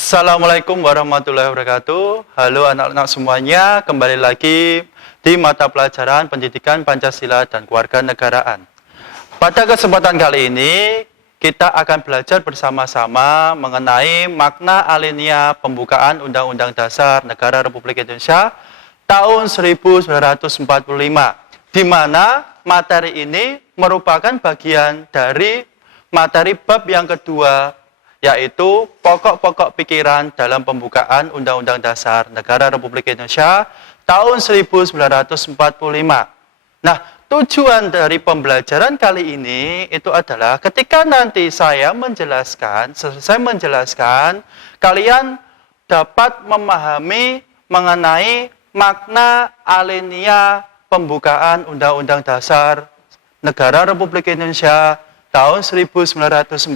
Assalamualaikum warahmatullahi wabarakatuh. Halo anak-anak semuanya, kembali lagi di mata pelajaran Pendidikan Pancasila dan Kewarganegaraan. Pada kesempatan kali ini, kita akan belajar bersama-sama mengenai makna alinea pembukaan Undang-Undang Dasar Negara Republik Indonesia tahun 1945, di mana materi ini merupakan bagian dari materi bab yang kedua, yaitu pokok-pokok pikiran dalam pembukaan Undang-Undang Dasar Negara Republik Indonesia tahun 1945. Nah, tujuan dari pembelajaran kali ini itu adalah ketika nanti saya menjelaskan, selesai menjelaskan, kalian dapat memahami mengenai makna alinea pembukaan Undang-Undang Dasar Negara Republik Indonesia tahun 1945.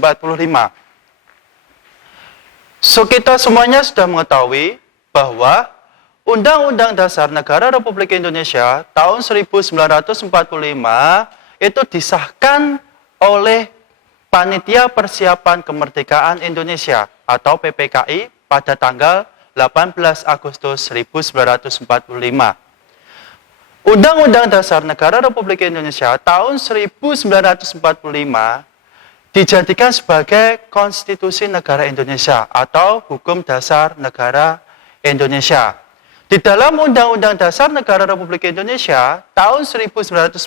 So, kita semuanya sudah mengetahui bahwa Undang-Undang Dasar Negara Republik Indonesia tahun 1945 itu disahkan oleh Panitia Persiapan Kemerdekaan Indonesia atau PPKI pada tanggal 18 Agustus 1945. Undang-Undang Dasar Negara Republik Indonesia tahun 1945 dijadikan sebagai konstitusi negara Indonesia atau hukum dasar negara Indonesia. Di dalam Undang-Undang Dasar Negara Republik Indonesia tahun 1945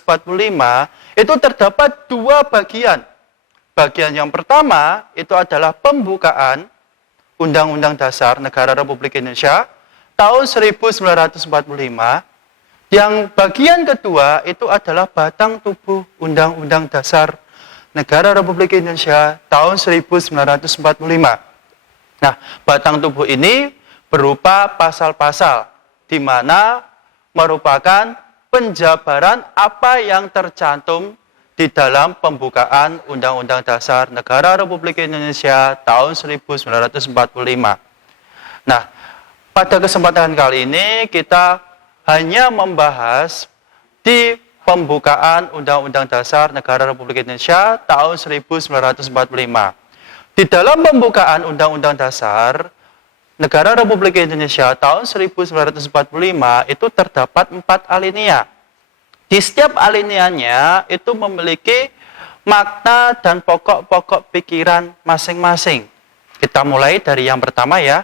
itu terdapat dua bagian. Bagian yang pertama itu adalah pembukaan Undang-Undang Dasar Negara Republik Indonesia tahun 1945. Yang bagian kedua itu adalah batang tubuh Undang-Undang Dasar Negara Republik Indonesia tahun 1945. Nah, batang tubuh ini berupa pasal-pasal di mana merupakan penjabaran apa yang tercantum di dalam pembukaan Undang-Undang Dasar Negara Republik Indonesia tahun 1945. Nah, pada kesempatan kali ini kita hanya membahas di pembukaan Undang-Undang Dasar Negara Republik Indonesia tahun 1945. Di dalam pembukaan Undang-Undang Dasar Negara Republik Indonesia tahun 1945 itu terdapat 4 alinea. Di setiap alineanya itu memiliki makna dan pokok-pokok pikiran masing-masing. Kita mulai dari yang pertama ya,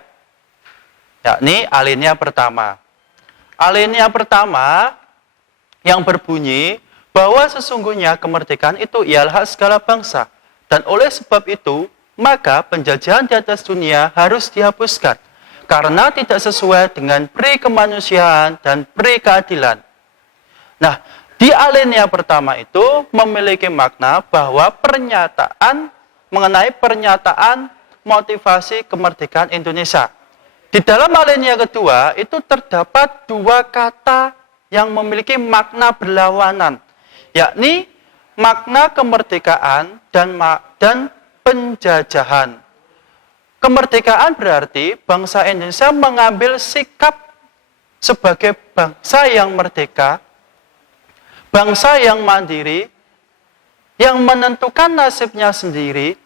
yakni alinea pertama. Alinea pertama yang berbunyi bahwa sesungguhnya kemerdekaan itu ialah hak segala bangsa. Dan oleh sebab itu, maka penjajahan di atas dunia harus dihapuskan. Karena tidak sesuai dengan pri kemanusiaan dan pri keadilan. Nah, di alinea pertama itu memiliki makna bahwa mengenai pernyataan motivasi kemerdekaan Indonesia. Di dalam alinea kedua itu terdapat dua kata yang memiliki makna berlawanan, yakni makna kemerdekaan dan penjajahan. Kemerdekaan berarti bangsa Indonesia mengambil sikap sebagai bangsa yang merdeka, bangsa yang mandiri, yang menentukan nasibnya sendiri,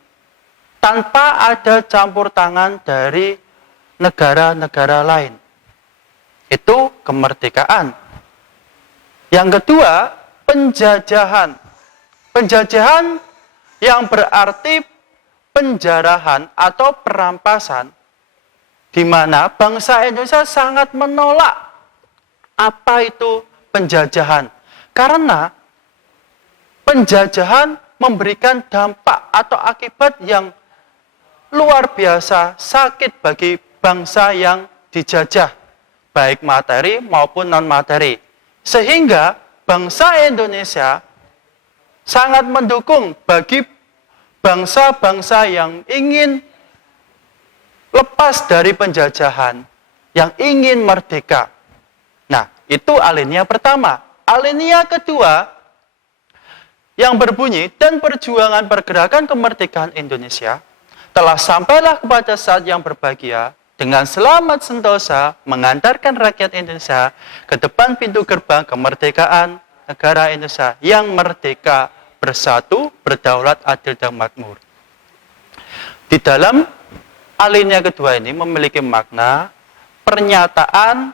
tanpa ada campur tangan dari negara-negara lain. Itu kemerdekaan. Yang kedua, penjajahan. Penjajahan yang berarti penjarahan atau perampasan, di mana bangsa Indonesia sangat menolak apa itu penjajahan. Karena penjajahan memberikan dampak atau akibat yang luar biasa sakit bagi bangsa yang dijajah, baik materi maupun non-materi. Sehingga bangsa Indonesia sangat mendukung bagi bangsa-bangsa yang ingin lepas dari penjajahan, yang ingin merdeka. Nah, itu alinea pertama. Alinea kedua yang berbunyi, dan perjuangan pergerakan kemerdekaan Indonesia telah sampailah kepada saat yang berbahagia, dengan selamat sentosa mengantarkan rakyat Indonesia ke depan pintu gerbang kemerdekaan negara Indonesia yang merdeka, bersatu, berdaulat, adil, dan makmur. Di dalam alinea kedua ini memiliki makna pernyataan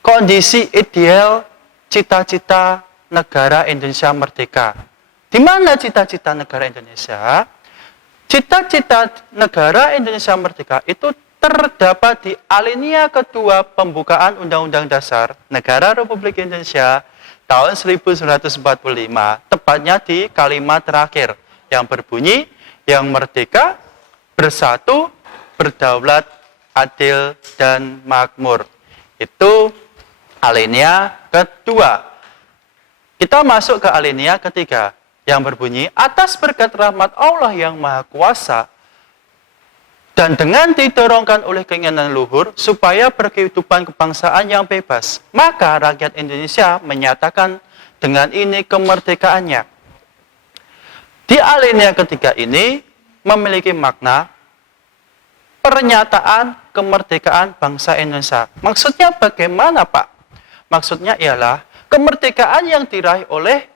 kondisi ideal cita-cita negara Indonesia merdeka. Di mana cita-cita negara Indonesia? Cita-cita negara Indonesia merdeka itu terdapat di alinea kedua pembukaan Undang-Undang Dasar Negara Republik Indonesia tahun 1945, tepatnya di kalimat terakhir yang berbunyi, yang merdeka, bersatu, berdaulat, adil, dan makmur. Itu alinea kedua. Kita masuk ke alinea ketiga yang berbunyi, atas berkat rahmat Allah yang Maha Kuasa dan dengan didorongkan oleh keinginan luhur supaya berkehidupan kebangsaan yang bebas, maka rakyat Indonesia menyatakan dengan ini kemerdekaannya. Di alinea ketiga ini memiliki makna pernyataan kemerdekaan bangsa Indonesia. Maksudnya bagaimana, Pak? Maksudnya ialah kemerdekaan yang diraih oleh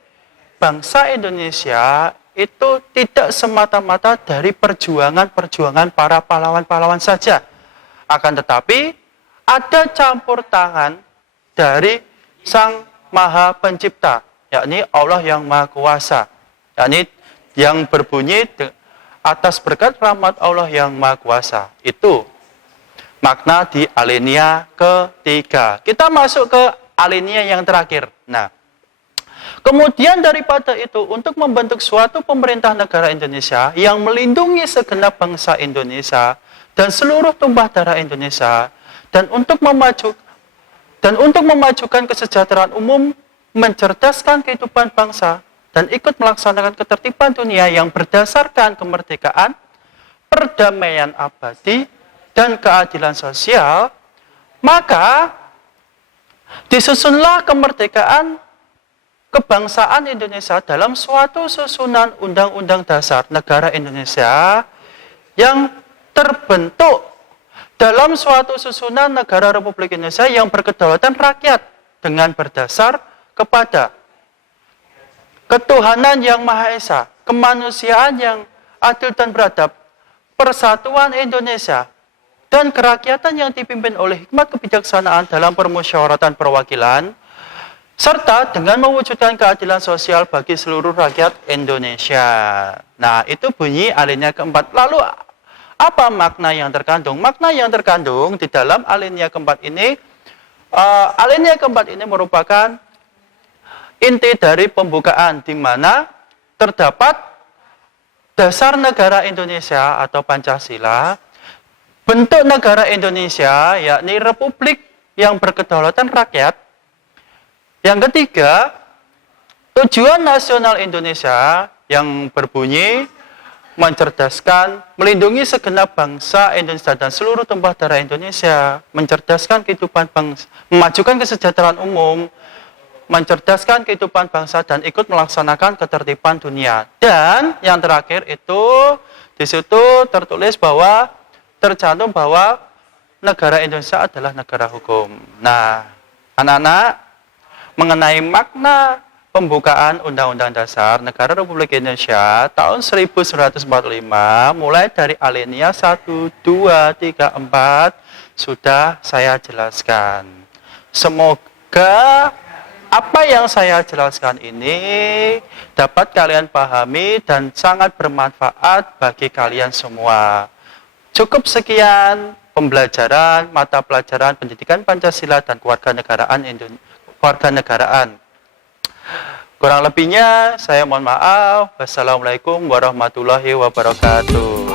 bangsa Indonesia itu tidak semata-mata dari perjuangan-perjuangan para pahlawan-pahlawan saja. Akan tetapi, ada campur tangan dari Sang Maha Pencipta, yakni Allah yang Maha Kuasa. Yakni yang berbunyi atas berkat rahmat Allah yang Maha Kuasa. Itu makna di alinea ketiga. Kita masuk ke alinea yang terakhir. Nah, kemudian daripada itu, untuk membentuk suatu pemerintah negara Indonesia yang melindungi segenap bangsa Indonesia dan seluruh tumpah darah Indonesia, dan untuk memajukan kesejahteraan umum, mencerdaskan kehidupan bangsa, dan ikut melaksanakan ketertiban dunia yang berdasarkan kemerdekaan, perdamaian abadi, dan keadilan sosial, maka disusunlah kemerdekaan kebangsaan Indonesia dalam suatu susunan Undang-Undang Dasar Negara Indonesia yang terbentuk dalam suatu susunan negara Republik Indonesia yang berkedaulatan rakyat dengan berdasar kepada ketuhanan yang Maha Esa, kemanusiaan yang adil dan beradab, persatuan Indonesia, dan kerakyatan yang dipimpin oleh hikmat kebijaksanaan dalam permusyawaratan perwakilan, serta dengan mewujudkan keadilan sosial bagi seluruh rakyat Indonesia. Nah, itu bunyi alinea keempat. Lalu, apa makna yang terkandung? Makna yang terkandung di dalam alinea keempat ini, merupakan inti dari pembukaan, di mana terdapat dasar negara Indonesia atau Pancasila, bentuk negara Indonesia, yakni Republik yang berkedaulatan rakyat. Yang ketiga, tujuan nasional Indonesia yang berbunyi mencerdaskan, melindungi segenap bangsa Indonesia dan seluruh tumpah darah Indonesia, mencerdaskan kehidupan bangsa, memajukan kesejahteraan umum, mencerdaskan kehidupan bangsa dan ikut melaksanakan ketertiban dunia. Dan yang terakhir itu, di situ tertulis bahwa, tercantum bahwa negara Indonesia adalah negara hukum. Nah, anak-anak, mengenai makna pembukaan Undang-Undang Dasar Negara Republik Indonesia tahun 1945, mulai dari alinea 1, 2, 3, 4, sudah saya jelaskan. Semoga apa yang saya jelaskan ini dapat kalian pahami dan sangat bermanfaat bagi kalian semua. Cukup sekian pembelajaran mata pelajaran pendidikan Pancasila dan kewarganegaraan Indonesia. Kurang lebihnya saya mohon maaf. Wassalamualaikum warahmatullahi wabarakatuh.